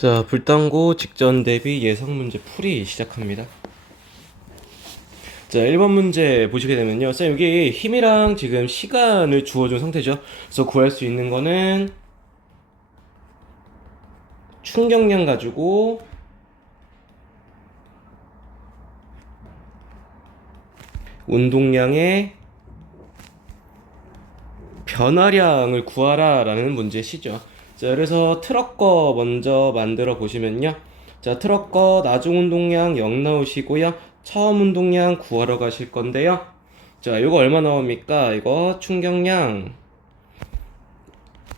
자, 불당고 직전 대비 예상 문제 풀이 시작합니다. 자, 1번 문제 보시게 되면요. 쌤, 여기 힘이랑 지금 시간을 주어준 상태죠. 그래서 구할 수 있는 거는 충격량 가지고 운동량의 변화량을 구하라 라는 문제시죠. 자, 그래서 트럭 거 먼저 만들어 보시면요. 자, 트럭 거 나중 운동량 0 나오시고요. 처음 운동량 구하러 가실 건데요. 자, 이거 얼마 나옵니까? 이거 충격량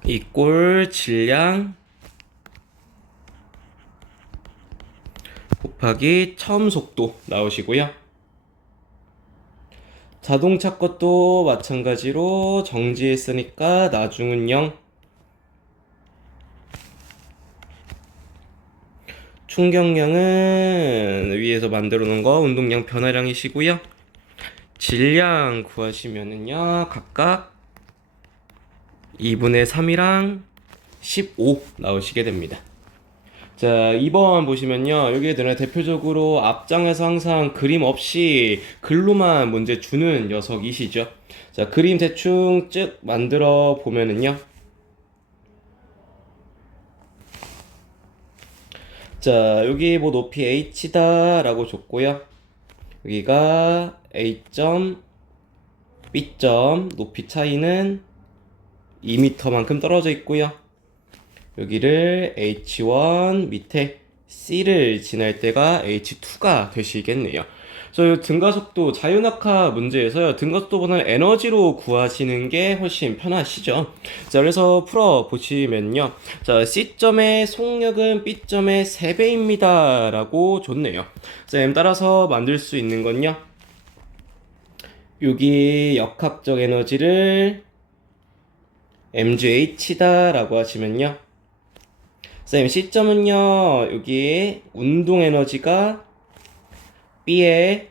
이꼴 질량 곱하기 처음 속도 나오시고요. 자동차 것도 마찬가지로 정지했으니까 나중은 0. 충격량은 위에서 만들어 놓은 거 운동량 변화량이시고요. 질량 구하시면은요, 각각 2분의 3이랑 15 나오시게 됩니다. 자, 2번 보시면요. 여기에 대표적으로 앞장에서 항상 그림 없이 글로만 문제 주는 녀석이시죠. 자, 그림 대충 쭉 만들어 보면은요. 자, 여기 뭐 높이 h다 라고 줬고요. 여기가 a점, b점 높이 차이는 2m만큼 떨어져 있고요. 여기를 h1 밑에 c를 지날 때가 h2가 되시겠네요. 그래서 등가속도 자유낙하 문제에서요, 등가속도보다는 에너지로 구하시는 게 훨씬 편하시죠. 자, 그래서 풀어 보시면요, 자, C점의 속력은 B점의 3배입니다 라고 줬네요. 자, 따라서 만들 수 있는 건요, 여기 역학적 에너지를 mgh다 라고 하시면요, 쌤, C점은요, 여기 운동 에너지가 B의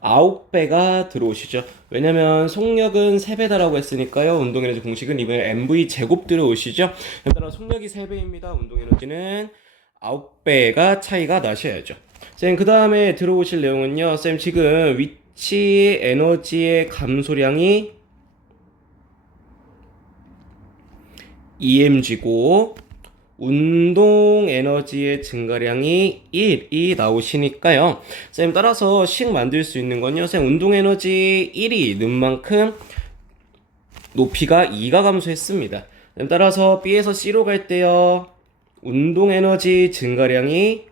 9배가 들어오시죠. 왜냐면 속력은 3배다라고 했으니까요. 운동에너지 공식은 이번에 mv 제곱 들어오시죠. 따라 속력이 3배입니다. 운동에너지는 9배가 차이가 나셔야죠. 쌤, 그 다음에 들어오실 내용은요, 쌤, 지금 위치 에너지의 감소량이 EMG고 운동 에너지의 증가량이 1이 나오시니까요. 쌤, 따라서 식 만들 수 있는 건요, 쌤, 운동 에너지 1이 는 만큼 높이가 2가 감소했습니다. 쌤, 따라서 B에서 C로 갈 때요, 운동 에너지 증가량이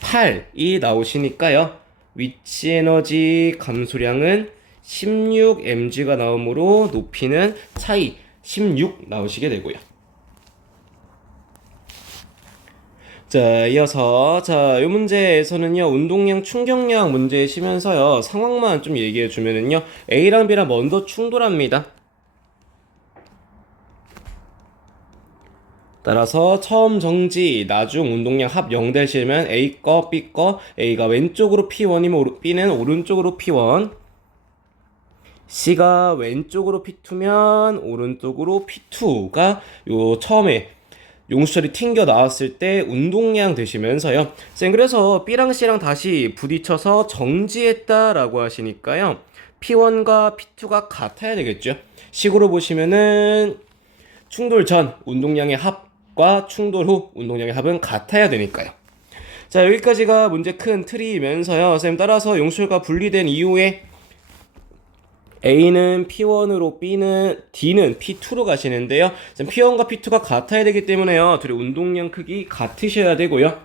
8이 나오시니까요. 위치 에너지 감소량은 16mg가 나오므로 높이는 차이 16 나오시게 되고요. 자, 이어서 이 문제에서는요, 운동량 충격량 문제시면서요, 상황만 좀 얘기해 주면은요, A랑 B랑 먼저 충돌합니다. 따라서 처음 정지, 나중 운동량 합 0 되시면 A 거, B 거, A가 왼쪽으로 P1이면 B는 오른쪽으로 P1, C가 왼쪽으로 P2면 오른쪽으로 P2가 요 처음에 용수철이 튕겨 나왔을 때 운동량 되시면서요. 쌤, 그래서 B랑 C랑 다시 부딪혀서 정지했다라고 하시니까요, P1과 P2가 같아야 되겠죠. 식으로 보시면은 충돌 전 운동량의 합과 충돌 후 운동량의 합은 같아야 되니까요. 자, 여기까지가 문제 큰 틀이면서요, 쌤, 따라서 용수철과 분리된 이후에 A는 P1으로 D는 P2로 가시는데요. P1과 P2가 같아야 되기 때문에요, 둘이 운동량 크기 같으셔야 되고요.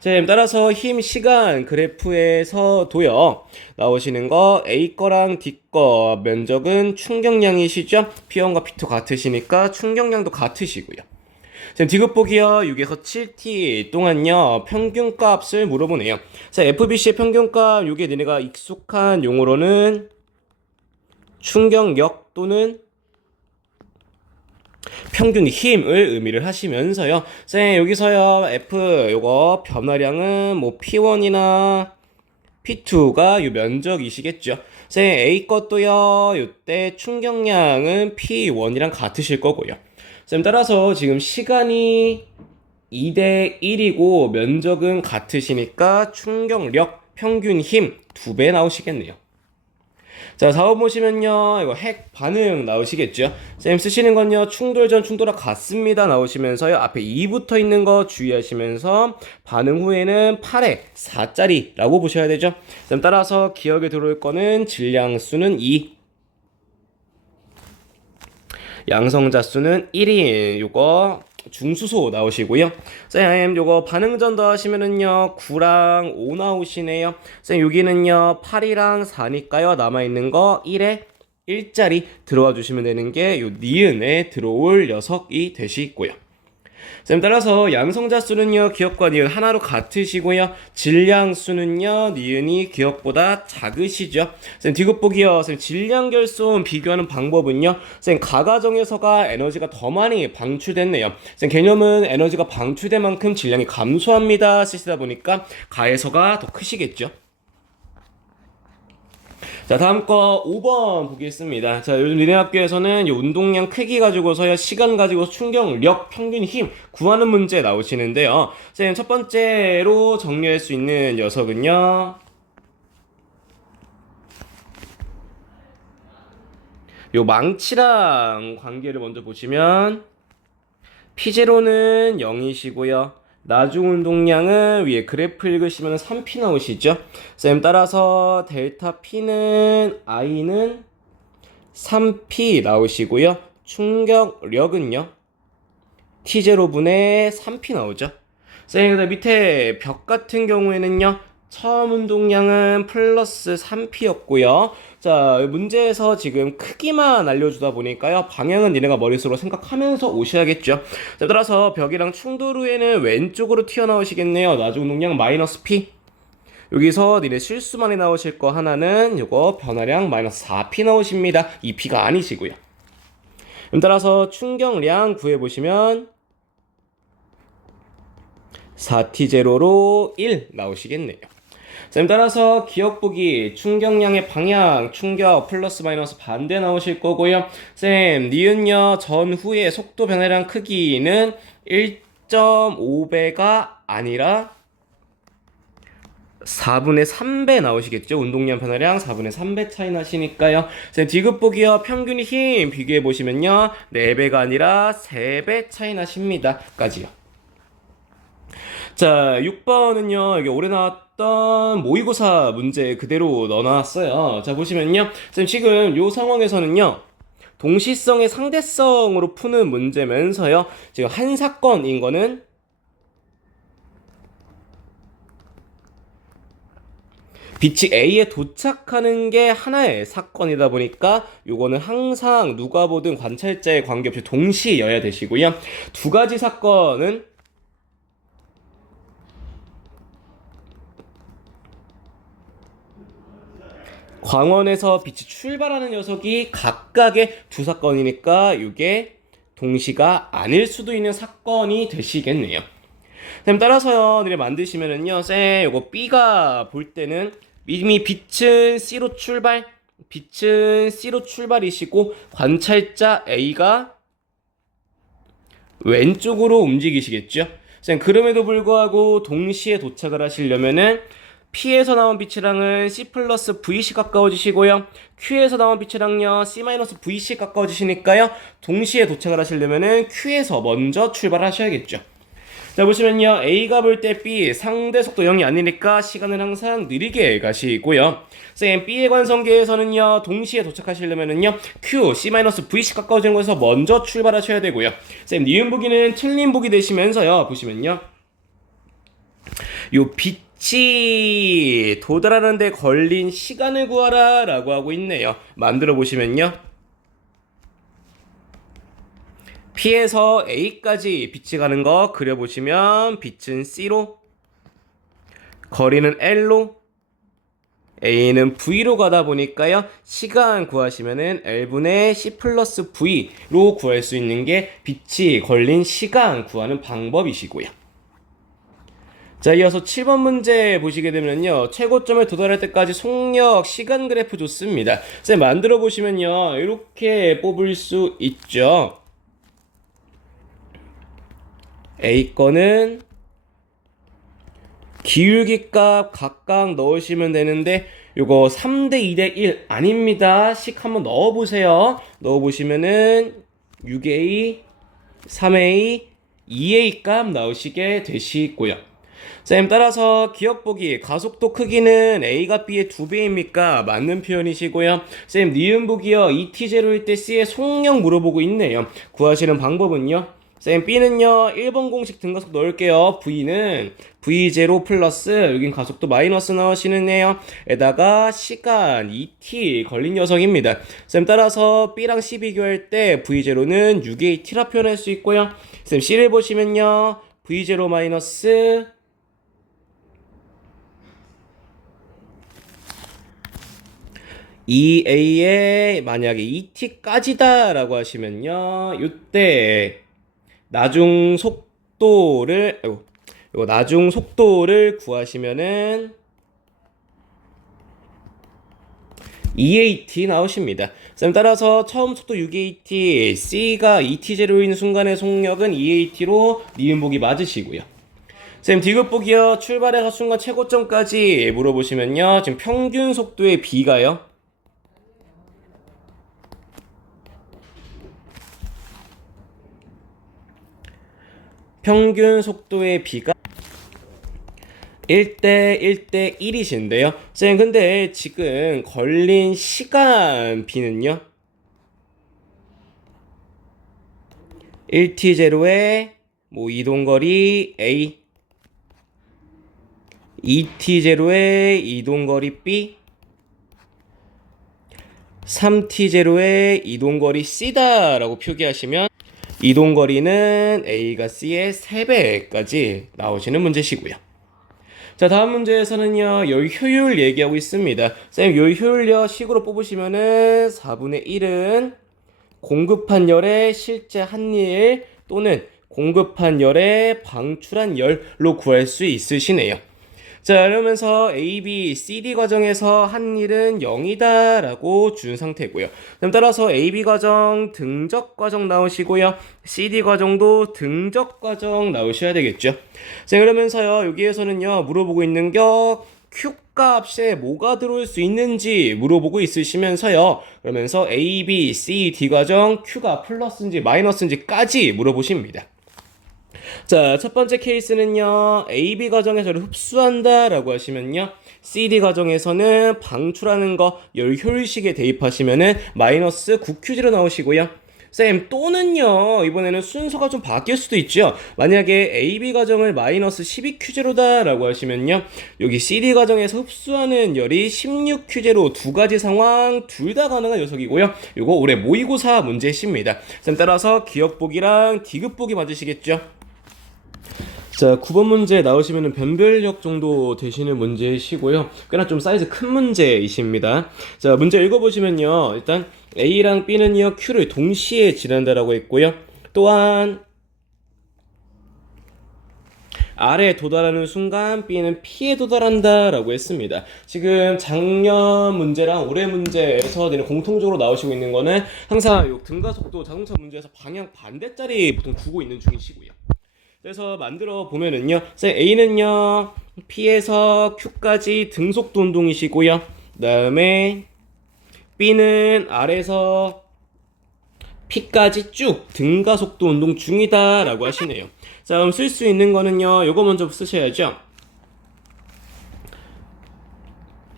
자, 따라서 힘 시간 그래프에서도요, 나오시는 거 A 거랑 D 거 면적은 충격량이시죠. P1과 P2 같으시니까 충격량도 같으시고요. 지금 디귿 보기요, 6에서 7t 동안요, 평균값을 물어보네요. 자, FBC의 평균값, 요게 너네가 익숙한 용어로는 충격력 또는 평균 힘을 의미를 하시면서요, 쌤, 여기서요, F 요거 변화량은 뭐 P1이나 P2가 요 면적이시겠죠. A 것도요, 이때 충격량은 P1이랑 같으실 거고요. 따라서 지금 시간이 2대 1이고 면적은 같으시니까 충격력, 평균 힘 2배 나오시겠네요. 자, 4번 보시면요, 이거 핵 반응 나오시겠죠? 쌤 쓰시는 건요, 충돌 전 충돌과 같습니다 나오시면서요, 앞에 2 붙어 있는 거 주의하시면서 반응 후에는 8에 4짜리라고 보셔야 되죠? 쌤 따라서 기억에 들어올 거는 질량수는 2, 양성자 수는 1인, 요거 중수소 나오시고요. 쌤 요거 반응전 더하시면은요 9랑 5 나오시네요. 쌤 여기는요 8이랑 4니까요 남아있는 거 1에 1짜리 들어와 주시면 되는 게 요 니은에 들어올 녀석이 되시고요. 쌤 따라서 양성자 수는요 기억과 니은 하나로 같으시고요, 질량 수는요 니은이 기억보다 작으시죠. 쌤 디귿보기요, 쌤 질량 결손 비교하는 방법은요, 쌤 가가정에서가 에너지가 더 많이 방출됐네요. 쌤 개념은 에너지가 방출된 만큼 질량이 감소합니다 쓰시다 보니까 가에서가 더 크시겠죠. 자, 다음 거 5번 보겠습니다. 자, 요즘 니네 학교에서는 이 운동량 크기 가지고서요, 시간 가지고 충격력, 평균 힘 구하는 문제 나오시는데요. 쌤, 첫 번째로 정리할 수 있는 녀석은요, 요 망치랑 관계를 먼저 보시면 P0는 0이시고요. 나중 운동량은 위에 그래프 읽으시면 3P 나오시죠? 쌤 따라서 델타 P는 I는 3P 나오시고요. 충격력은요 T0분의 3P 나오죠. 쌤 그다음 밑에 벽 같은 경우에는요 처음 운동량은 플러스 3P였고요. 자, 문제에서 지금 크기만 알려주다 보니까요, 방향은 니네가 머릿속으로 생각하면서 오셔야겠죠. 자, 따라서 벽이랑 충돌 후에는 왼쪽으로 튀어나오시겠네요. 나중 운동량 마이너스 P. 여기서 니네 실수 많이 나오실 거 하나는 요거 변화량 마이너스 4P 나오십니다. 2P가 아니시고요. 따라서 충격량 구해보시면 4T0로 1 나오시겠네요. 쌤 따라서 기억보기 충격량의 방향, 충격 플러스 마이너스 반대 나오실 거고요. 쌤 니은요 전후의 속도 변화량 크기는 1.5배가 아니라 4분의 3배 나오시겠죠. 운동량 변화량 4분의 3배 차이 나시니까요. 쌤 디귿보기요 평균 힘 비교해 보시면요 4배가 아니라 3배 차이 나십니다 까지요. 자, 6번은요, 이게 올해 나왔던 모의고사 문제 그대로 넣어놨어요. 자, 보시면요. 쌤, 지금 요 상황에서는요, 동시성의 상대성으로 푸는 문제면서요, 지금 한 사건인 거는 빛이 A에 도착하는 게 하나의 사건이다 보니까 요거는 항상 누가 보든 관찰자의 관계없이 동시여야 되시고요. 두 가지 사건은 광원에서 빛이 출발하는 녀석이 각각의 두 사건이니까 이게 동시가 아닐 수도 있는 사건이 되시겠네요. 쌤 따라서요, 니네 만드시면은요, 쌤 요거 B가 볼 때는 이미 빛은 C로 출발, 빛은 C로 출발이시고 관찰자 A가 왼쪽으로 움직이시겠죠? 쌤 그럼에도 불구하고 동시에 도착을 하시려면은 P에서 나온 빛이랑은 C 플러스 VC 가까워지시고요. Q에서 나온 빛이랑요 C 마이너스 VC 가까워지시니까요. 동시에 도착을 하시려면은 Q에서 먼저 출발하셔야겠죠. 자 보시면요 A가 볼 때 B 상대 속도 0이 아니니까 시간은 항상 느리게 가시고요. 쌤 B의 관성계에서는요 동시에 도착하시려면은요 Q, C 마이너스 VC 가까워지는 곳에서 먼저 출발하셔야 되고요. 쌤 니은 보기는 틀린 보기 되시면서요 보시면요 요 빛이 도달하는 데 걸린 시간을 구하라 라고 하고 있네요. 만들어 보시면요 P에서 A까지 빛이 가는 거 그려보시면 빛은 C로, 거리는 L로, A는 V로 가다 보니까요 시간 구하시면은 L분의 C 플러스 V로 구할 수 있는 게 빛이 걸린 시간 구하는 방법이시고요. 자, 이어서 7번 문제 보시게 되면요. 최고점에 도달할 때까지 속력, 시간 그래프 좋습니다. 쌤 만들어 보시면요. 이렇게 뽑을 수 있죠. A 거는 기울기 값 각각 넣으시면 되는데 요거 3대 2대 1 아닙니다. 식 한번 넣어보세요. 넣어보시면은 6A, 3A, 2A 값 나오시게 되시고요. 쌤 따라서 기억보기 가속도 크기는 A가 B의 2배입니까? 맞는 표현이시고요. 쌤 니은 보기요. ET0일 때 C의 속력 물어보고 있네요. 구하시는 방법은요. 쌤 B는요 1번 공식 등가속 넣을게요. V는 V0 플러스 여긴 가속도 마이너스 넣으시는데요. 에다가 시간 2t 걸린 녀석입니다. 쌤 따라서 B랑 C 비교할 때 V0는 6AT라 표현할 수 있고요. 쌤 C를 보시면요 V0 마이너스 2A에 만약에 2t까지다 라고 하시면요 이때 나중 속도를 이거 나중 속도를 구하시면은 2AT 나오십니다. 쌤 따라서 처음 속도 6AT, C가 ET0인 순간의 속력은 2AT로 니은 보기 맞으시고요. 쌤 디귿 보기요. 출발해서 순간 최고점까지 물어보시면요. 지금 평균 속도의 B가요. 평균 속도의 B가 1대 1대 1이신데요. 쌤 근데 지금 걸린 시간 B는요. 1t0에 뭐 이동거리 A, 2t0에 이동거리 B, 3t0에 이동거리 C다 라고 표기하시면 이동거리는 A가 C의 3배까지 나오시는 문제시고요. 자, 다음 문제에서는요, 열 효율 얘기하고 있습니다. 쌤, 열 효율요, 식으로 뽑으시면은 4분의 1은 공급한 열의 실제 한일 또는 공급한 열의 방출한 열로 구할 수 있으시네요. 자, 이러면서 A, B, C, D 과정에서 한일은 0이다 라고 준 상태고요. 그럼 따라서 A, B 과정 등적 과정 나오시고요. C, D 과정도 등적 과정 나오셔야 되겠죠. 자, 그러면서요 여기에서는요 물어보고 있는 게 Q 값에 뭐가 들어올 수 있는지 물어보고 있으시면서요 그러면서 A, B, C, D 과정 Q가 플러스인지 마이너스인지까지 물어보십니다. 자, 첫 번째 케이스는요, AB 과정에서를 흡수한다 라고 하시면요, CD 과정에서는 방출하는 거 열 효율식에 대입하시면은 마이너스 9Q제로 나오시고요. 쌤, 또는요, 이번에는 순서가 좀 바뀔 수도 있죠. 만약에 AB 과정을 마이너스 12Q제로다 라고 하시면요, 여기 CD 과정에서 흡수하는 열이 16Q제로 두 가지 상황 둘 다 가능한 녀석이고요. 요거 올해 모의고사 문제십니다. 쌤, 따라서 기억보기랑 디귿보기 맞으시겠죠? 자, 9번 문제 나오시면은 변별력 정도 되시는 문제시고요. 꽤나 좀 사이즈 큰 문제이십니다. 자, 문제 읽어보시면요. 일단 A랑 B는요, Q를 동시에 지난다라고 했고요. 또한 R에 도달하는 순간 B는 P에 도달한다라고 했습니다. 지금 작년 문제랑 올해 문제에서 공통적으로 나오시고 있는 거는 항상 요 등가속도 자동차 문제에서 방향 반대짜리 보통 두고 있는 중이시고요. 그래서 만들어 보면은요, A는요, P에서 Q까지 등속도 운동이시고요. 그 다음에 B는 R에서 P까지 쭉 등가속도 운동 중이다 라고 하시네요. 자, 그럼 쓸 수 있는 거는요, 요거 먼저 쓰셔야죠.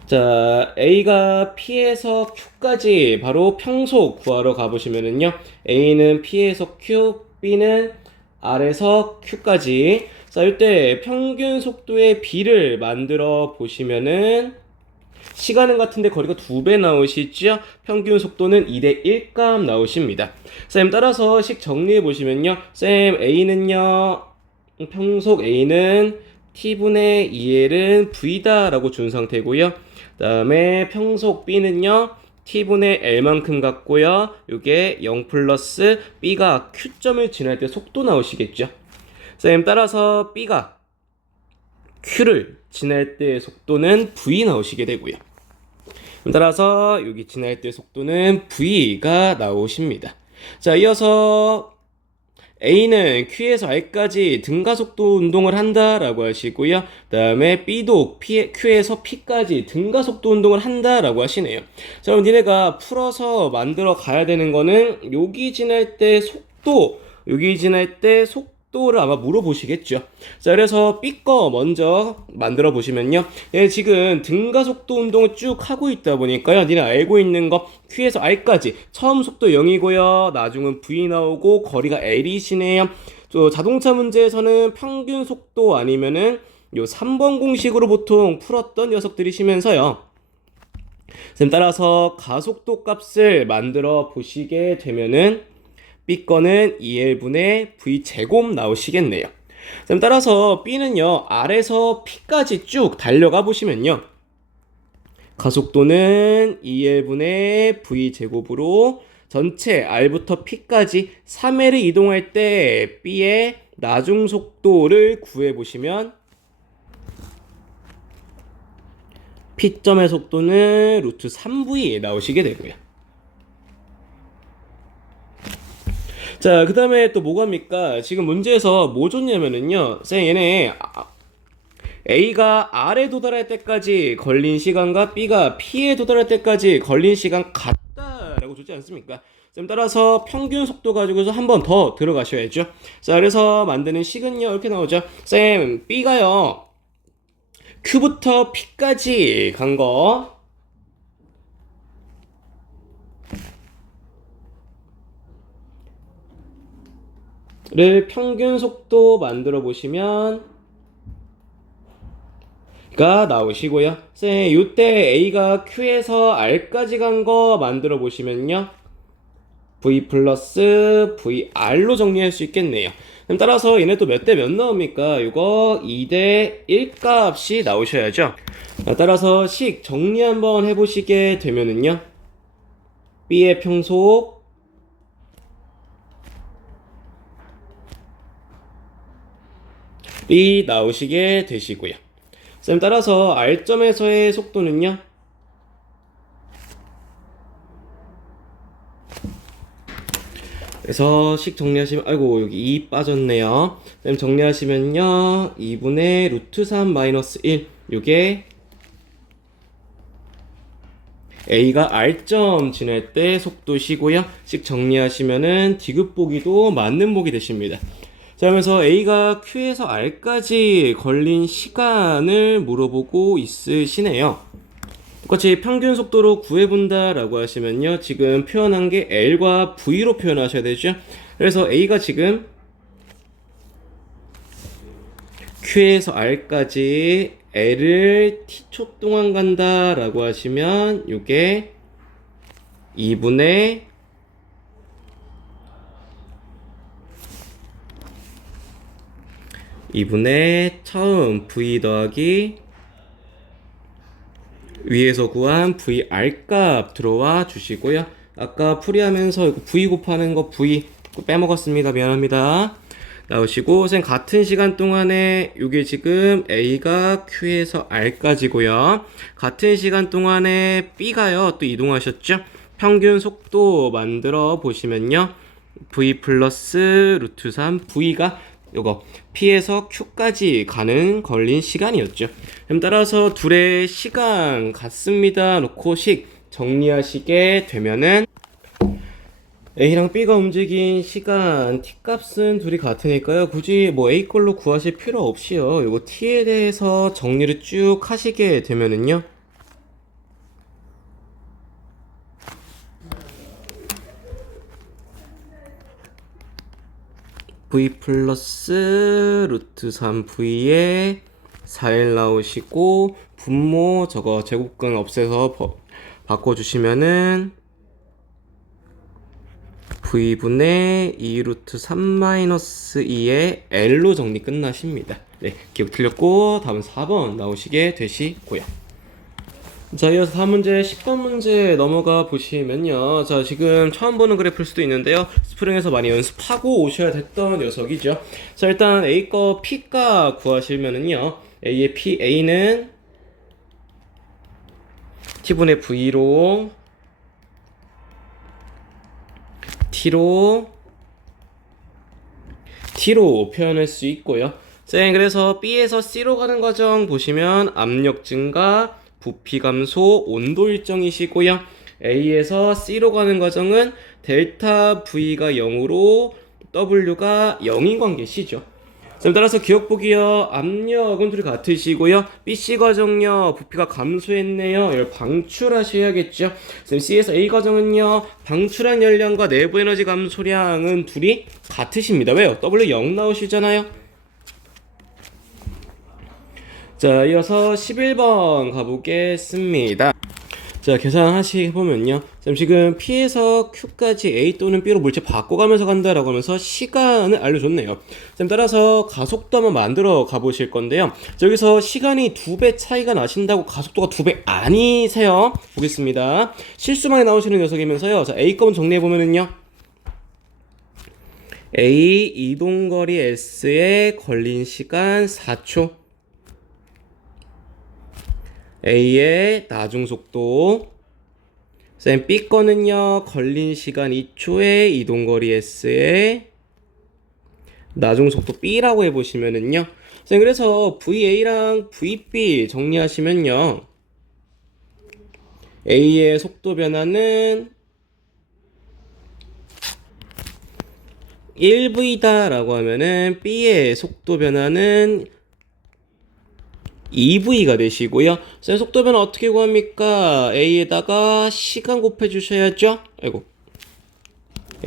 자, A가 P에서 Q까지 바로 평속 구하러 가보시면은요, A는 P에서 Q, B는 R에서 Q까지. 자, 이때 평균 속도의 B를 만들어 보시면은 시간은 같은데 거리가 2배 나오시죠? 평균 속도는 2대 1 값 나오십니다. 쌤, 따라서 식 정리해 보시면요. 쌤, A는요, 평속 A는 T분의 2L은 V다 라고 준 상태고요. 그 다음에 평속 B는요, T분의 L만큼 같고요. 요게 0 플러스 B가 Q점을 지날 때 속도 나오시겠죠. 쌤, 따라서 B가 Q를 지날 때의 속도는 V 나오시게 되고요. 따라서 여기 지날 때의 속도는 V가 나오십니다. 자, 이어서 A는 Q에서 R까지 등가속도 운동을 한다라고 하시고요. 그 다음에 B도 Q에서 P까지 등가속도 운동을 한다라고 하시네요. 자, 그럼 니네가 풀어서 만들어 가야 되는 거는 여기 지날 때 속도, 여기 지날 때 속도를 아마 물어보시겠죠. 자, 그래서 B 거 먼저 만들어 보시면요. 얘 지금 등가속도 운동을 쭉 하고 있다 보니까요. 니네 알고 있는 거 Q에서 R까지 처음 속도 0이고요. 나중은 V 나오고 거리가 L이시네요. 저 자동차 문제에서는 평균 속도 아니면은 요 3번 공식으로 보통 풀었던 녀석들이시면서요. 따라서 가속도 값을 만들어 보시게 되면은 B 거는 2L분의 V 제곱 나오시겠네요. 따라서 B는요, R에서 P까지 쭉 달려가 보시면요. 가속도는 2L분의 V 제곱으로 전체 R부터 P까지 3L을 이동할 때 B의 나중 속도를 구해 보시면 P점의 속도는 루트 3V 나오시게 되고요. 자, 그 다음에 또 뭐갑니까? 지금 문제에서 뭐 줬냐면은요, 쌤, 얘네 A가 R에 도달할 때까지 걸린 시간과 B가 P에 도달할 때까지 걸린 시간 같다라고 줬지 않습니까? 쌤, 따라서 평균 속도 가지고서 한 번 더 들어가셔야죠. 자, 그래서 만드는 식은요, 이렇게 나오죠. 쌤, B가요, Q부터 P까지 간 거, 를 평균 속도 만들어 보시면 가 나오시고요. 쌤, 이때 A가 Q에서 R까지 간 거 만들어 보시면요. V 플러스 VR로 정리할 수 있겠네요. 그럼 따라서 얘네 또 몇 대 몇 나옵니까? 이거 2대 1 값이 나오셔야죠. 따라서 식 정리 한번 해보시게 되면은요. B의 평속 이 나오시게 되시고요. 쌤, 따라서 R점에서의 속도는요. 그래서 식 정리하시면, 아이고, 여기 2 빠졌네요. 쌤, 정리하시면요. 2분의 루트 3 마이너스 1. 요게 A가 R점 지날 때 속도시고요. 식 정리하시면은 디귿 보기도 맞는 보기 되십니다. 자, 그러면서 A가 Q에서 R까지 걸린 시간을 물어보고 있으시네요. 똑같이 평균 속도로 구해본다 라고 하시면요, 지금 표현한 게 L과 V로 표현하셔야 되죠. 그래서 A가 지금 Q에서 R까지 L을 T초 동안 간다 라고 하시면 요게 2분의 처음 V 더하기 위에서 구한 VR 값 들어와 주시고요. 아까 풀이하면서 이거 V 곱하는 거 V 빼먹었습니다. 미안합니다. 나오시고, 선 같은 시간 동안에 요게 지금 A가 Q에서 R까지고요. 같은 시간 동안에 B가요 또 이동하셨죠. 평균 속도 만들어 보시면요. V 플러스 루트 3 V가 요거 P에서 Q까지 가는 걸린 시간이었죠. 그럼 따라서 둘의 시간 같습니다 놓고 식 정리하시게 되면은 A랑 B가 움직인 시간 T값은 둘이 같으니까요. 굳이 뭐 A 걸로 구하실 필요 없이요. 요거 T에 대해서 정리를 쭉 하시게 되면은요. V 플러스 루트 3V에 4L 나오시고 분모 저거 제곱근 없애서 바꿔주시면은 V분의 2 루트 3 마이너스 2의 L로 정리 끝나십니다. 네, 기억 틀렸고 다음은 4번 나오시게 되시고요. 자, 이어서 다음 문제 10번 문제 넘어가 보시면요. 자, 지금 처음 보는 그래프일 수도 있는데요. 스프링에서 많이 연습하고 오셔야 됐던 녀석이죠. 자, 일단 A 거 P가 구하시면은요. A의 PA는 T분의 V로 T로 표현할 수 있고요. 쌤, 그래서 B에서 C로 가는 과정 보시면 압력 증가, 부피 감소, 온도 일정이시고요. A에서 C로 가는 과정은 델타 V가 0으로 W가 0인 관계시죠. 쌤, 따라서 기억 보기요. 압력은 둘이 같으시고요. BC 과정요. 부피가 감소했네요. 이걸 방출하셔야겠죠. 쌤, C에서 A 과정은요. 방출한 열량과 내부 에너지 감소량은 둘이 같으십니다. 왜요? W 0 나오시잖아요. 자, 이어서 11번 가보겠습니다. 자, 계산하시보면요. 지금 P에서 Q까지 A 또는 B로 물체 바꿔가면서 간다라고 하면서 시간을 알려줬네요. 따라서 가속도 한번 만들어 가보실 건데요. 자, 여기서 시간이 2배 차이가 나신다고 가속도가 2배 아니세요? 보겠습니다. 실수만이 나오시는 녀석이면서요. 자, A 건 정리해보면은요. A 이동거리 S에 걸린 시간 4초. A의 나중속도. 쌤, B 거는요, 걸린 시간 2초에 이동거리 S에 나중속도 B라고 해보시면은요. 쌤, 그래서 VA랑 VB 정리하시면요. A의 속도 변화는 1V다 라고 하면은 B의 속도 변화는 2V가 되시고요. 쌤, 속도 변화 어떻게 구합니까? A에다가 시간 곱해 주셔야죠. 아이고.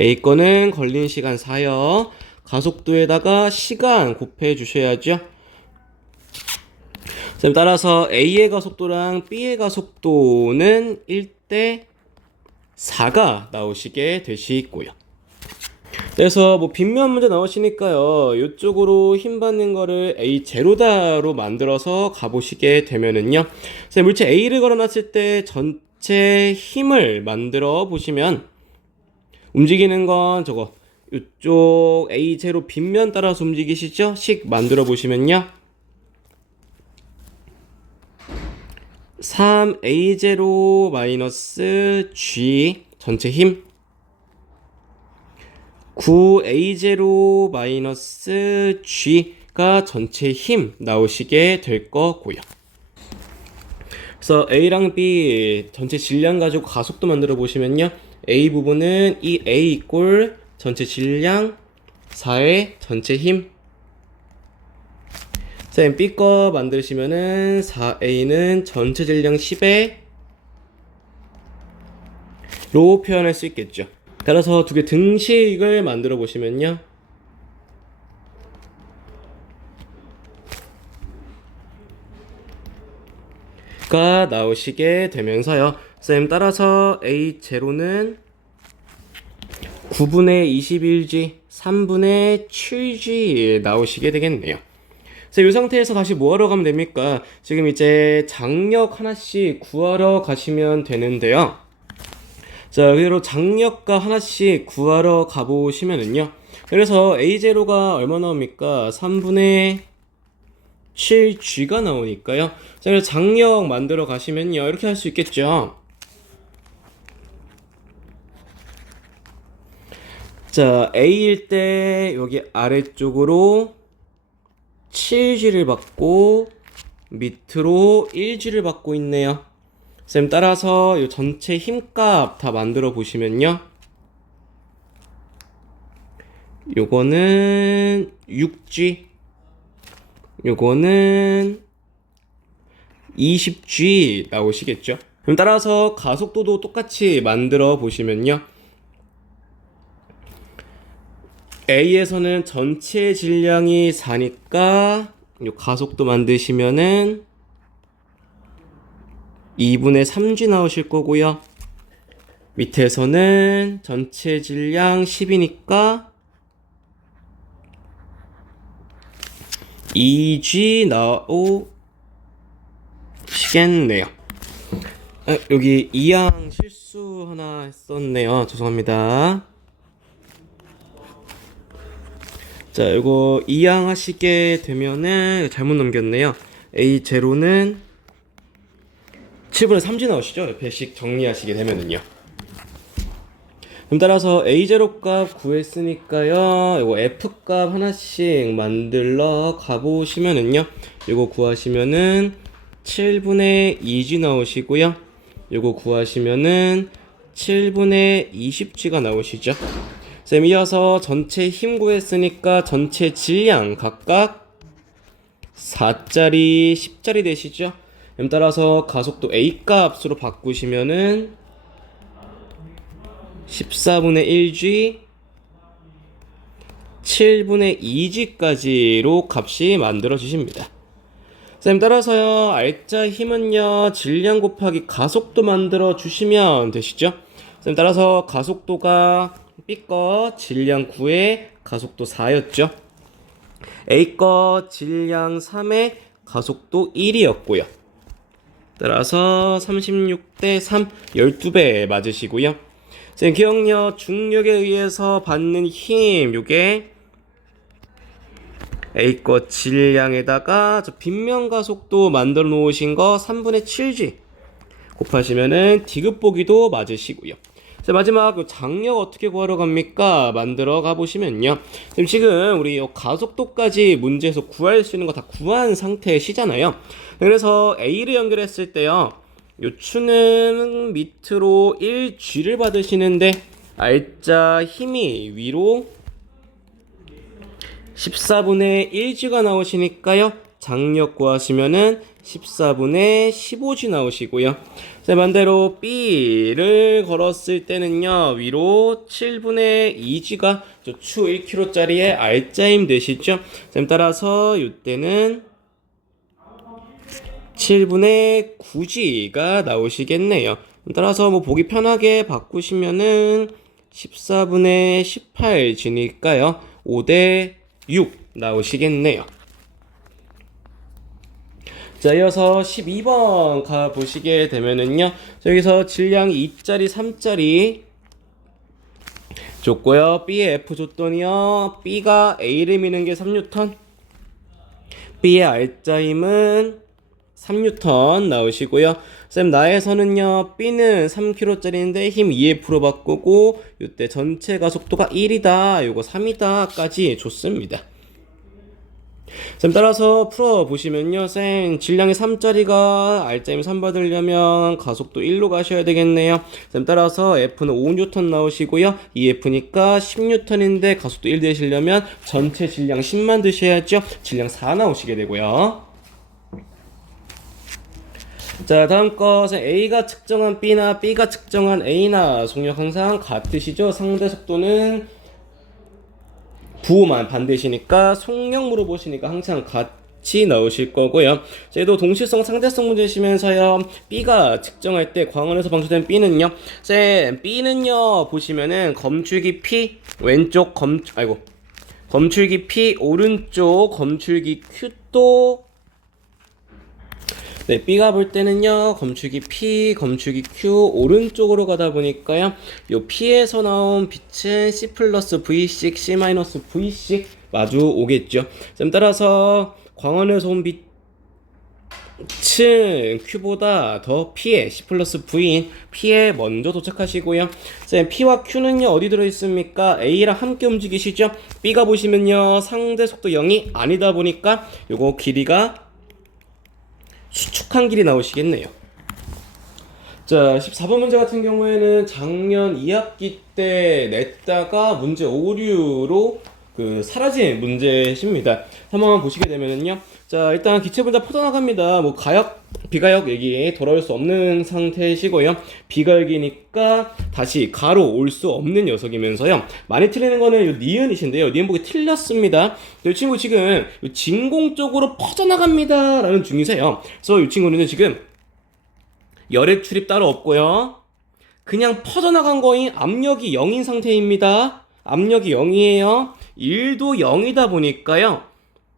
A 거는 걸린 시간 4요. 가속도에다가 시간 곱해 주셔야죠. 쌤, 따라서 A의 가속도랑 B의 가속도는 1대 4가 나오시게 되시고요. 그래서 뭐 빗면 문제 나오시니까요. 이쪽으로 힘 받는 거를 A0다로 만들어서 가보시게 되면은요. 물체 A를 걸어놨을 때 전체 힘을 만들어 보시면 움직이는 건 저거 이쪽 A0 빗면 따라서 움직이시죠? 식 만들어 보시면요. 3A0 G 전체 힘 9A0 G가 전체 힘 나오시게 될 거고요. 그래서 A랑 B 전체 질량 가지고 가속도 만들어 보시면요. A 부분은 이 A 이꼴 전체 질량 4의 전체 힘. 쌤, B 거 만드시면은 4A는 전체 질량 10의 로 표현할 수 있겠죠. 따라서 두 개 등식을 만들어 보시면요. 가 나오시게 되면서요. 쌤, 따라서 A0는 9분의 21G, 3분의 7G 나오시게 되겠네요. 이 상태에서 다시 뭐 하러 가면 됩니까? 지금 이제 장력 하나씩 구하러 가시면 되는데요. 자, 그대로 장력가 하나씩 구하러 가보시면은요. 그래서 A0가 얼마 나옵니까? 3분의 7G가 나오니까요. 자, 그래서 장력 만들어 가시면요. 이렇게 할 수 있겠죠. 자, A일 때 여기 아래쪽으로 7G를 받고 밑으로 1G를 받고 있네요. 쌤, 따라서 이 전체 힘값 다 만들어 보시면요. 요거는 6G, 요거는 20G 나오시겠죠. 그럼 따라서 가속도도 똑같이 만들어 보시면요. A에서는 전체 질량이 4니까 요 가속도 만드시면은 2분의 3G 나오실 거고요. 밑에서는 전체 질량 10이니까 2G 나오시겠네요. 여기 2항 실수 하나 했었네요. 죄송합니다. 자, 이거 2항 하시게 되면은 잘못 넘겼네요. A0는 7분의 3지 나오시죠? 옆에씩 정리하시게 되면은요. 그럼 따라서 A0 값 구했으니까요. 이거 F 값 하나씩 만들러 가보시면은요. 이거 구하시면은 7분의 2G 나오시고요. 이거 구하시면은 7분의 20G가 나오시죠. 쌤 이어서 전체 힘 구했으니까 전체 질량 각각 4짜리, 10짜리 되시죠? 그럼 따라서 가속도 A 값으로 바꾸시면은 14분의 1G, 7분의 2G까지로 값이 만들어지십니다. 쌤 따라서요, 알짜 힘은요, 질량 곱하기 가속도 만들어주시면 되시죠? 쌤 따라서 가속도가 B거 질량 9에 가속도 4였죠? A거 질량 3에 가속도 1이었고요. 따라서 36대 3, 12배 맞으시고요. 쌤 기억력, 중력에 의해서 받는 힘, 요게 A거 질량에다가 저 빗면 가속도 만들어 놓으신 거 3분의 7G 곱하시면은 D급 보기도 맞으시고요. 자, 마지막 장력 어떻게 구하러 갑니까? 만들어 가보시면요. 지금 우리 가속도까지 문제에서 구할 수 있는 거 다 구한 상태시잖아요. 그래서 A를 연결했을 때요. 요 추는 밑으로 1G를 받으시는데 알짜 힘이 위로 14분의 1G가 나오시니까요. 장력 구하시면은 14분의 15G 나오시고요. 자, 반대로 B를 걸었을 때는요. 위로 7분의 2G가 추 1kg짜리의 알짜임 되시죠? 자, 따라서 이때는 7분의 9G가 나오시겠네요. 따라서 뭐 보기 편하게 바꾸시면은 14분의 18G니까요. 5대 6 나오시겠네요. 자, 이어서 12번 가보시게 되면은요. 여기서 질량 2짜리, 3짜리 줬고요. B에 F 줬더니요. B가 A를 미는 게 3N, B의 알짜 힘은 3N 나오시고요. 쌤 나에서는요. B는 3kg짜리인데 힘 2F로 바꾸고 이때 전체 가속도가 1이다. 요거 3이다 까지 줬습니다. 쌤 따라서 풀어보시면요. 쌤 질량이 3짜리가 알짜임 3 받으려면 가속도 1로 가셔야 되겠네요. 쌤 따라서 F는 5N 나오시고요. 2F니까 10N인데 가속도 1 되시려면 전체 질량 10만 드셔야죠. 질량 4 나오시게 되고요. 자, 다음 거 A가 측정한 B나 B가 측정한 A나 속력 항상 같으시죠? 상대 속도는 부호만 반대시니까 속력 물어보시니까 항상 같이 넣으실 거고요. 쟤도 동시성 상대성 문제시면서요. B가 측정할 때 광원에서 방출된 B는요. 쌤 B는요 보시면은 검출기 P 왼쪽 검출기 P 오른쪽 검출기 Q도 네, B가 볼 때는요, 검출기 P, 검출기 Q, 오른쪽으로 가다 보니까요, 요 P에서 나온 빛은 C 플러스 V씩, C 마이너스 V씩 마주 오겠죠. 좀 따라서, 광원에서 온 빛은 Q보다 더 P에, C 플러스 V인 P에 먼저 도착하시고요. 자, P와 Q는요, 어디 들어있습니까? A랑 함께 움직이시죠? B가 보시면요, 상대 속도 0이 아니다 보니까, 요거 길이가 수축한 길이 나오시겠네요. 자, 14번 문제 같은 경우에는 작년 2학기 때 냈다가 문제 오류로 사라진 문제십니다. 한번 보시게 되면은요. 자, 일단 기체분자 퍼져나갑니다. 뭐 가역, 비가역 얘기 돌아올 수 없는 상태시고요. 비가역이니까 다시 가로 올 수 없는 녀석이면서요. 많이 틀리는 거는 요 니은이신데요. 니은 보기 틀렸습니다. 이 친구 지금 진공 쪽으로 퍼져나갑니다 라는 중이세요. 그래서 이 친구는 지금 열의 출입 따로 없고요. 그냥 퍼져나간 거인 압력이 0인 상태입니다. 압력이 0이에요. 1도 0이다 보니까요.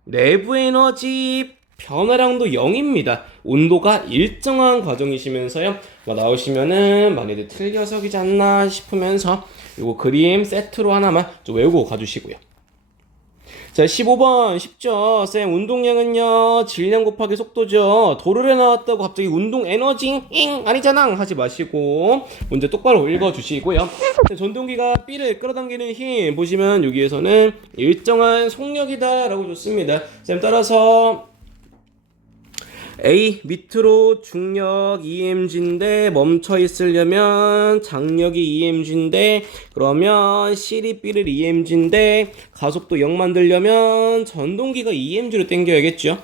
내부 에너지 변화량도 0입니다. 온도가 일정한 과정이시면서요. 나오시면은 많이들 틀려서기지 않나 싶으면서 요거 그림 세트로 하나만 좀 외우고 가주시고요. 자, 15번 쉽죠? 쌤, 운동량은요, 질량 곱하기 속도죠. 도르래 나왔다고 갑자기 운동 에너지 잉 아니잖아 하지 마시고 문제 똑바로 읽어주시고요. 전동기가 B를 끌어당기는 힘 보시면 여기에서는 일정한 속력이다 라고 줬습니다. 쌤, 따라서 A 밑으로 중력 EMG인데 멈춰 있으려면 장력이 EMG인데, 그러면 C이 B를 EMG인데 가속도 0 만들려면 전동기가 EMG로 당겨야겠죠.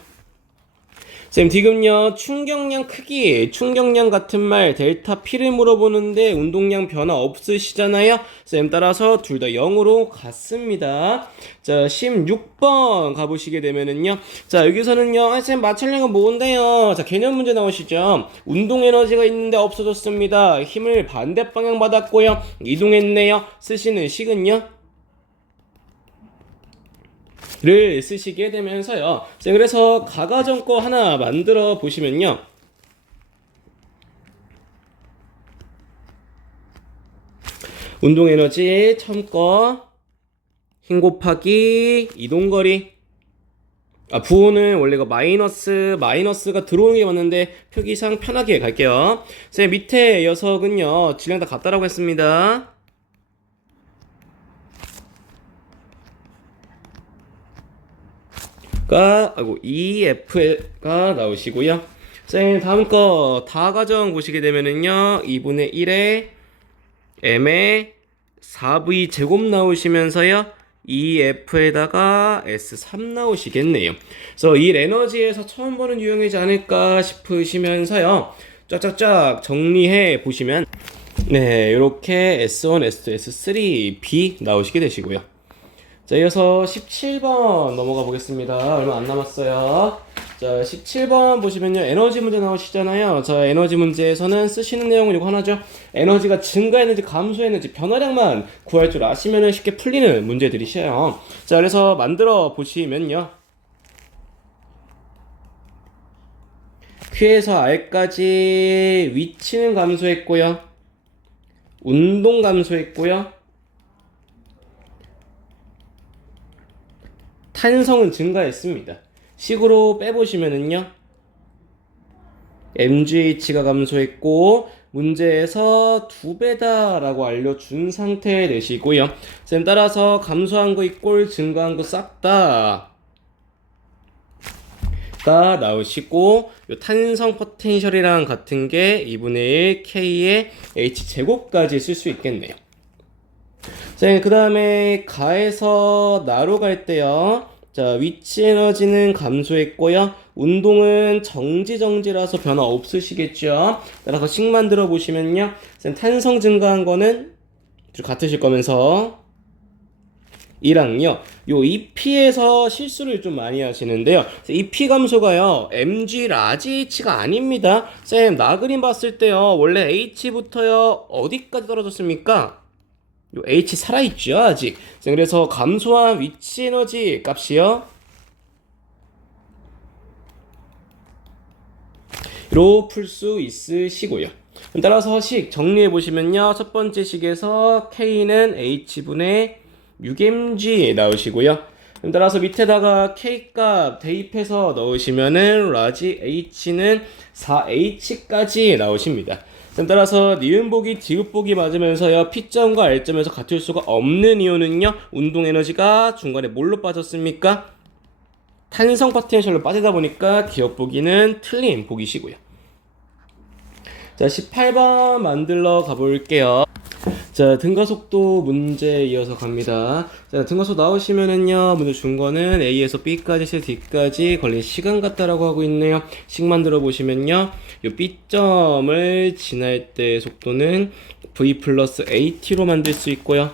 쌤, 지금요 충격량 크기, 충격량 같은 말 델타 P를 물어보는데 운동량 변화 없으시잖아요. 쌤, 따라서 둘 다 0으로 같습니다. 자, 16번 가보시게 되면은요, 자, 여기서는요, 쌤, 마찰량은 뭔데요? 자, 개념 문제 나오시죠. 운동 에너지가 있는데 없어졌습니다. 힘을 반대 방향 받았고요, 이동했네요. 쓰시는 식은요 를 쓰시게 되면서요. 그래서 가가정 거 하나 만들어 보시면요. 운동 에너지 처음 거, 힘 곱하기 이동거리. 부호는 원래 이거 마이너스가 들어오는 게 맞는데 표기상 편하게 갈게요. 밑에 녀석은요, 질량 다 같다라고 했습니다. EF가 나오시고요. 자, 다음 거 다가정 보시게 되면은요, 2분의 1에 m의 4v 제곱 나오시면서요, EF에다가 S3 나오시겠네요. 그래서 이 에너지에서 처음 보는 유형이지 않을까 싶으시면서요, 쫙쫙쫙 정리해 보시면 네, 이렇게 S1, S2, S3, B 나오시게 되시고요. 자, 이어서 17번 넘어가 보겠습니다. 얼마 안 남았어요. 자, 17번 보시면요, 에너지 문제 나오시잖아요. 자, 에너지 문제에서는 쓰시는 내용은 이거 하나죠. 에너지가 증가했는지 감소했는지 변화량만 구할 줄 아시면 쉽게 풀리는 문제들이시에요. 자, 그래서 만들어 보시면요, Q에서 R까지 위치는 감소했고요, 운동 감소했고요, 탄성은 증가했습니다. 식으로 빼보시면은요, MGH가 감소했고 문제에서 2배다 라고 알려준 상태 되시고요. 쌤, 따라서 감소한 거 이꼴 증가한 거 싹 다 가 나오시고, 요 탄성 포텐셜이랑 같은 게 2분의 1 K의 H제곱까지 쓸 수 있겠네요. 자, 그 다음에 가에서 나로 갈 때요, 자, 위치 에너지는 감소했고요, 운동은 정지라서 변화 없으시겠죠. 따라서 식 만들어 보시면요, 탄성 증가한 거는 같으실 거면서 이랑요, 요 EP에서 실수를 좀 많이 하시는데요. EP 감소가요, MG 라지 H가 아닙니다. 쌤, 나 그림 봤을 때요, 원래 H부터요, 어디까지 떨어졌습니까? 요 H 살아있죠, 아직. 그래서 감소한 위치 에너지 값이요, 로 풀 수 있으시고요. 따라서 식 정리해 보시면요, 첫 번째 식에서 K는 H분의 6mg 나오시고요. 따라서 밑에다가 K값 대입해서 넣으시면은 라지 H는 4H까지 나오십니다. 따라서 니은보기 디귿보기 맞으면서요, P점과 R점에서 같을 수가 없는 이유는요, 운동 에너지가 중간에 뭘로 빠졌습니까? 탄성 포텐셜로 빠지다 보니까 기억보기는 틀린 보기시고요. 자, 18번 만들러 가볼게요. 자, 등가속도 문제 이어서 갑니다. 자, 등가속 나오시면은요, 먼저 준 거는 A에서 B까지, C, D까지 걸린 시간 같다라고 하고 있네요. 식 만들어 보시면요, 요 B점을 지날 때 속도는 V 플러스 AT로 만들 수 있고요.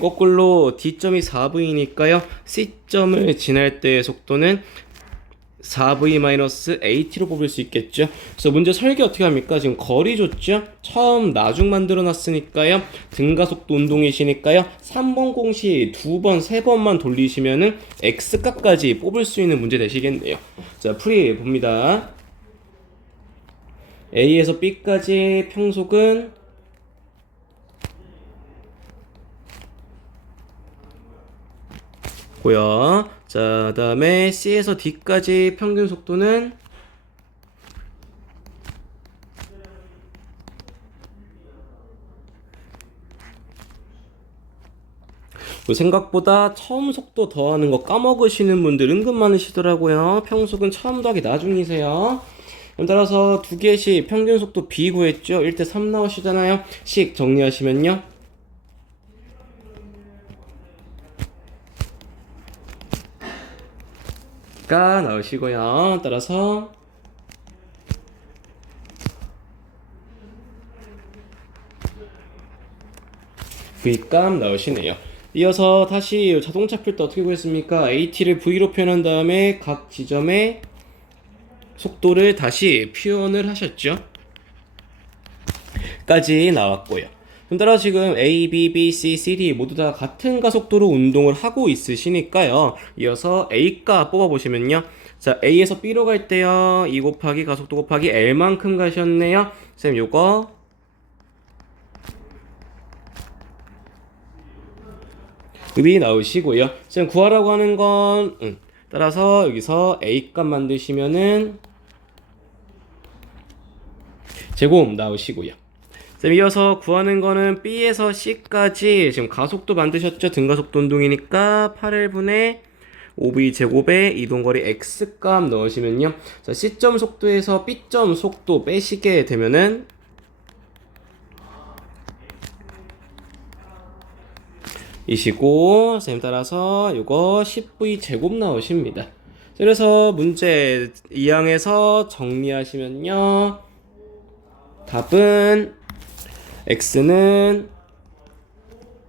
거꾸로 D점이 4V니까요, C점을 지날 때의 속도는 4V-AT로 뽑을 수 있겠죠. 그래서 문제 설계 어떻게 합니까? 지금 거리 줬죠? 처음 나중 만들어 놨으니까요, 등가속도 운동이시니까요, 3번 공식 2번, 3번만 돌리시면은 X값까지 뽑을 수 있는 문제 되시겠네요. 자, 풀이 봅니다. A에서 B까지 평속은 고요. 자, 그다음에 C에서 D까지 평균 속도는 생각보다 처음 속도 더하는 거 까먹으시는 분들 은근 많으시더라고요. 평속은 처음 더하기 나중이세요. 그럼 따라서 두 개씩 평균 속도 B 구했죠. 1대 3 나오시잖아요. 식 정리하시면요. 가 나오시고요. 따라서 V값 나오시네요. 이어서 다시 자동차필 때 어떻게 구했습니까? AT를 V로 표현한 다음에 각 지점의 속도를 다시 표현을 하셨죠. 까지 나왔고요. 그럼 따라서 지금 A, B, B, C, C, D 모두 다 같은 가속도로 운동을 하고 있으시니까요. 이어서 A값 뽑아보시면요. 자, A에서 B로 갈 때요. 2 곱하기 가속도 곱하기 L만큼 가셨네요. 쌤 요거 급이 나오시고요. 쌤 구하라고 하는 건 따라서 여기서 A값 만드시면은 제곱 나오시고요. 쌤 이어서 구하는 거는 B에서 C까지 지금 가속도 만드셨죠? 등가속도 운동이니까 8L분의 5V 제곱에 이동거리 X값 넣으시면요. 자, C점 속도에서 B점 속도 빼시게 되면은 이시고 쌤 따라서 이거 10V 제곱 나오십니다. 그래서 문제 2항에서 정리하시면요. 답은 X는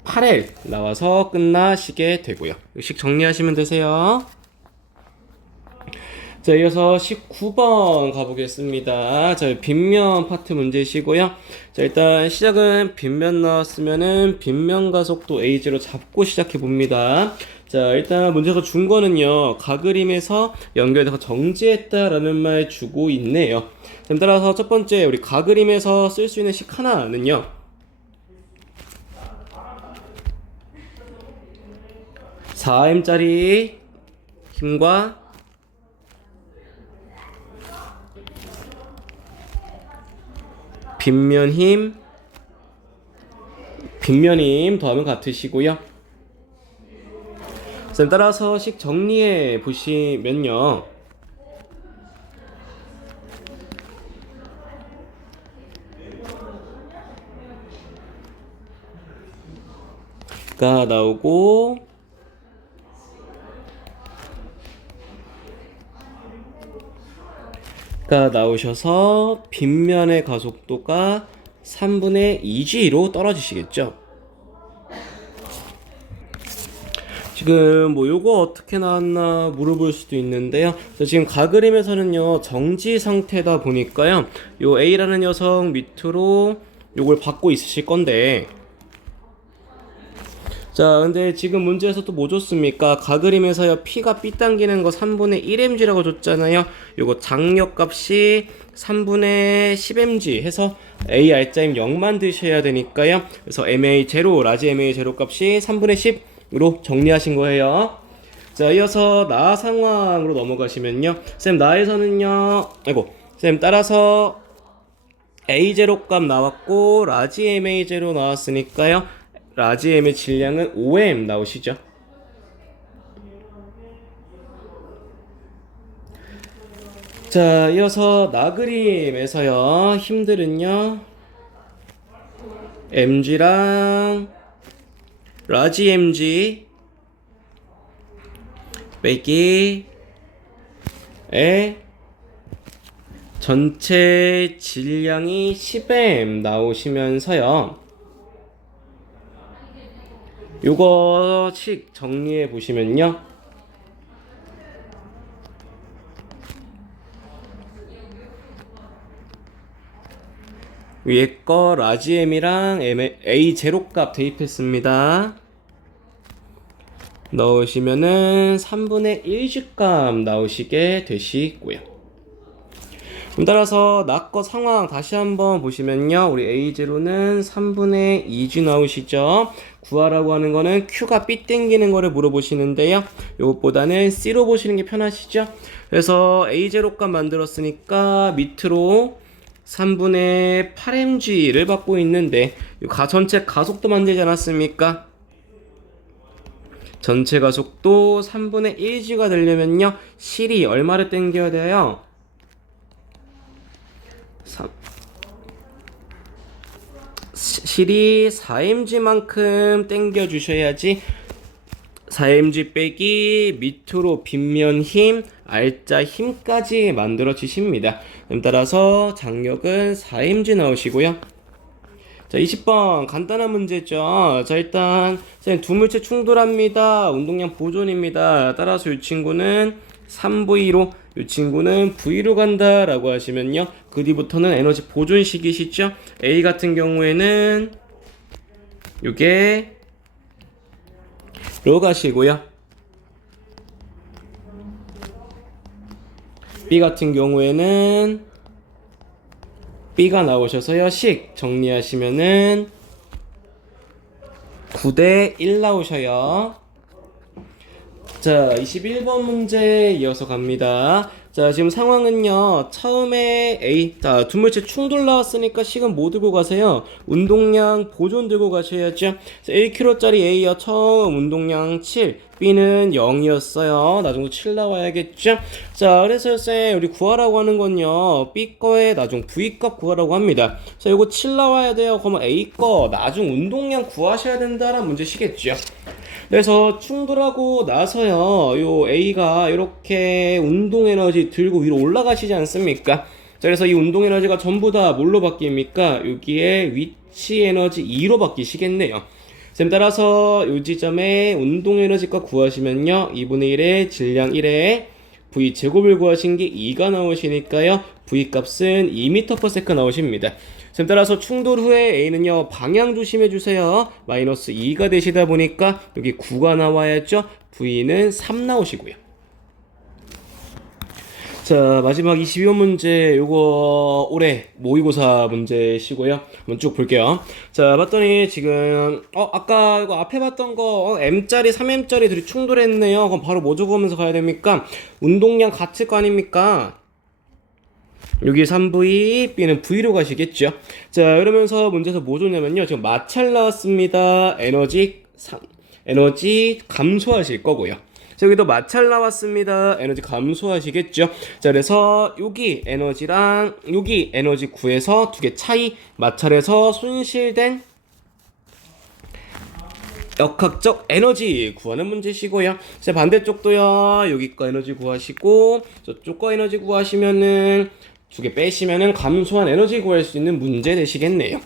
8L 나와서 끝나시게 되고요. 식 정리하시면 되세요. 자, 이어서 19번 가보겠습니다. 자, 빗면 파트 문제시고요. 자, 일단 시작은 빗면 나왔으면은 빗면 가속도 A0 잡고 시작해 봅니다. 자, 일단 문제에서 준 거는요, 가그림에서 연결돼서 정지했다라는 말 주고 있네요. 따라서 첫 번째, 우리 가그림에서 쓸 수 있는 식 하나는요, 4M짜리 힘과 빗면 힘, 더하면 같으시고요. 따라서 식 정리해 보시면요. 가 나오고 가 나오셔서 빗면의 가속도가 3분의 2g로 떨어지시겠죠. 지금 뭐 요거 어떻게 나왔나 물어볼 수도 있는데요. 지금 가그림에서는요 정지 상태다 보니까요 요 A라는 녀석 밑으로 요걸 받고 있으실 건데, 자, 근데 지금 문제에서 또 뭐 줬습니까? 가그림에서요, P가 B 당기는 거 3분의 1mg라고 줬잖아요. 요거 장력값이 3분의 10mg 해서 A R자임 0 만드셔야 되니까요. 그래서 MA0, 라지 MA0 값이 3분의 10으로 정리하신 거예요. 자, 이어서 나 상황으로 넘어가시면요. 쌤, 나에서는요, 쌤, 따라서 A0 값 나왔고, 라지 MA0 나왔으니까요. 라지 M의 질량은 5M 나오시죠. 자, 이어서 나그림에서요 힘들은요 MG랑 라지 MG 빼기 에 전체 질량이 10M 나오시면서요, 요거 식 정리해 보시면요. 위에 거 라지 M이랑 A0 값 대입했습니다. 넣으시면은 3분의 1g 값 나오시게 되시고요. 따라서 낙거 상황 다시 한번 보시면요. 우리 A0는 3분의 2G 나오시죠. 구하라고 하는 거는 Q가 B 땡기는 거를 물어보시는데요. 이것보다는 C로 보시는 게 편하시죠. 그래서 A0 값 만들었으니까 밑으로 3분의 8mg를 받고 있는데 전체 가속도 만들지 않았습니까? 전체 가속도 3분의 1g가 되려면요. 실이 얼마를 땡겨야 돼요? 실이 4mg만큼 땡겨 주셔야지 4mg 빼기 밑으로 빗면 힘, R자 힘까지 만들어 주십니다. 따라서 장력은 4mg 나오시고요. 자, 20번 간단한 문제죠. 자, 일단 선생님 두 물체 충돌합니다. 운동량 보존입니다. 따라서 이 친구는 3V로 이 친구는 V로 간다 라고 하시면요, 그 뒤부터는 에너지 보존식이시죠. A 같은 경우에는 요게 로 가시고요, B 같은 경우에는 B가 나오셔서요, 식 정리하시면은 9대 1 나오셔요. 자, 21번 문제 이어서 갑니다. 자, 지금 상황은요, 처음에 A, 자, 두 물체 충돌 나왔으니까 식은 뭐 들고 가세요? 운동량 보존 들고 가셔야죠. 1kg짜리 A요, 처음 운동량 7, B는 0이었어요. 나중에 7 나와야겠죠? 자, 그래서 쌤, 우리 구하라고 하는 건요, B 거에 나중 V 값 구하라고 합니다. 자, 요거 7 나와야 돼요. 그러면 A 거 나중 운동량 구하셔야 된다라는 문제시겠죠? 그래서 충돌하고 나서요, 요 A가 이렇게 운동 에너지 들고 위로 올라가시지 않습니까? 자, 그래서 이 운동 에너지가 전부 다 뭘로 바뀝니까? 여기에 위치 에너지 2로 바뀌시겠네요. 쌤, 따라서 요 지점에 운동 에너지가 구하시면요, 2분의 1에 질량 1에 V 제곱을 구하신 게 2가 나오시니까요, V 값은 2m/s 나오십니다. 쌤, 따라서 충돌 후에 A는요, 방향 조심해 주세요. 마이너스 2가 되시다 보니까 여기 9가 나와야죠. V는 3 나오시고요. 자, 마지막 22번 문제, 요거 올해 모의고사 문제시고요. 한번 쭉 볼게요. 자, 봤더니 지금 아까 이거 앞에 봤던 거 M짜리 3M짜리 둘이 충돌했네요. 그럼 바로 뭐 적으면서 가야 됩니까? 운동량 같을 거 아닙니까? 여기 3V, B는 V로 가시겠죠. 자, 이러면서 문제에서 뭐 줬냐면요, 지금 마찰 나왔습니다. 에너지 감소하실 거고요. 자, 여기도 마찰 나왔습니다. 에너지 감소하시겠죠. 자, 그래서 여기 에너지랑 여기 에너지 구해서 두 개 차이, 마찰에서 손실된 역학적 에너지 구하는 문제시고요. 자, 반대쪽도요, 여기 거 에너지 구하시고 저쪽 거 에너지 구하시면은 두 개 빼시면은 감소한 에너지 구할 수 있는 문제 되시겠네요.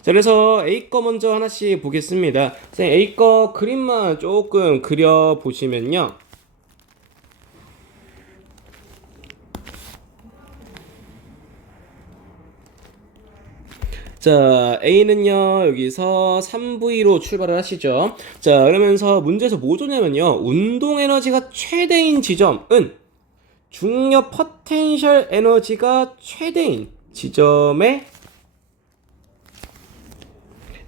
자, 그래서 A 거 먼저 하나씩 보겠습니다. A 거 그림만 조금 그려 보시면요, 자, A는요, 여기서 3V로 출발을 하시죠. 자, 그러면서 문제에서 뭐 줬냐면요, 운동 에너지가 최대인 지점은 중력 포텐셜 에너지가 최대인 지점의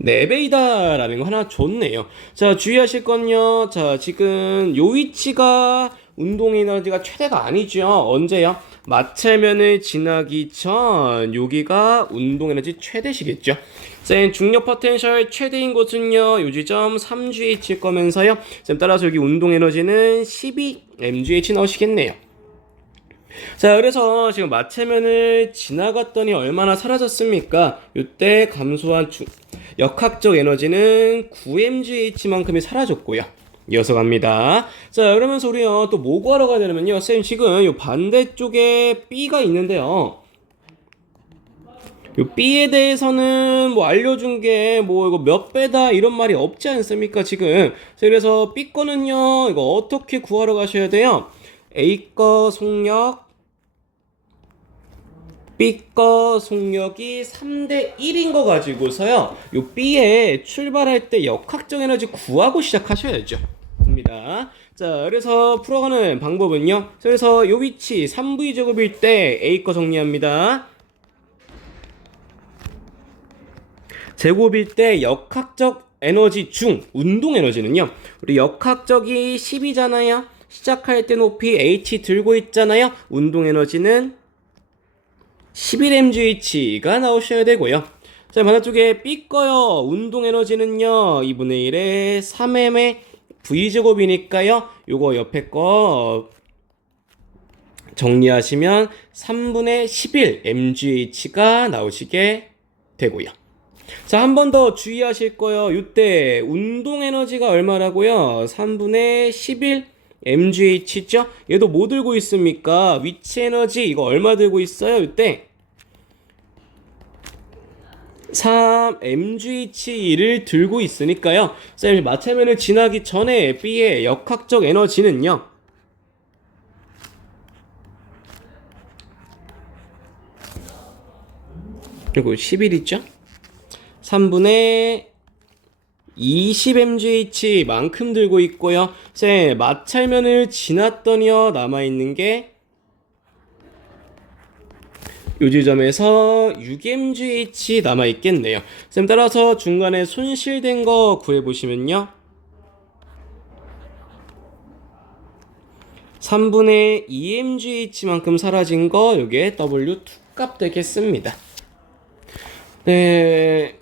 4배이다 라는 거 하나 줬네요. 자, 주의하실 건요, 자, 지금 요 위치가 운동 에너지가 최대가 아니죠. 언제요? 마찰면을 지나기 전 여기가 운동 에너지 최대시겠죠. 자, 중력 포텐셜 최대인 곳은요, 요 지점 3GH일 거면서요, 따라서 여기 운동 에너지는 12mgh 넣으시겠네요. 자, 그래서 지금 마찰면을 지나갔더니 얼마나 사라졌습니까? 이때 감소한 역학적 에너지는 9mgh만큼이 사라졌고요. 이어서 갑니다. 자, 그러면서 우리요, 또 뭐 구하러 가야 되냐면요, 선생님 지금 이 반대쪽에 B가 있는데요, 요 B에 대해서는 뭐 알려준 게 뭐 이거 몇 배다 이런 말이 없지 않습니까 지금. 자, 그래서 B 거는요, 이거 어떻게 구하러 가셔야 돼요? A 거 속력, B 거 속력이 3대 1인 거 가지고서요, 요 B에 출발할 때 역학적 에너지 구하고 시작하셔야죠. 됩니다. 자, 그래서 풀어가는 방법은요. 그래서 요 위치 3v 제곱일 때 A 거 정리합니다. 제곱일 때 역학적 에너지 중 운동 에너지는요. 우리 역학적이 10이잖아요. 시작할 때 높이 h 들고 있잖아요. 운동 에너지는 11mgh가 나오셔야 되고요. 자, 반대쪽에 B 거요. 운동 에너지는요. 2분의 1에 3m의 v제곱이니까요. 요거 옆에 거 정리하시면 3분의 11 mgh가 나오시게 되고요. 자, 한 번 더 주의하실 거요. 이때 운동 에너지가 얼마라고요? 3분의 11 mgh죠? 얘도 뭐 들고 있습니까? 위치 에너지 이거 얼마 들고 있어요? 이때 3 mgh를 들고 있으니까요. 쌤, 마찰면을 지나기 전에 B의 역학적 에너지는요. 그리고 11 있죠? 3분의 20mgh 만큼 들고 있고요. 쌤, 마찰면을 지났더니요. 남아있는 게 요 지점에서 6mgh 남아있겠네요. 쌤, 따라서 중간에 손실된 거 구해보시면요. 3분의 2mgh만큼 사라진 거 요게 W2 값 되겠습니다. 네.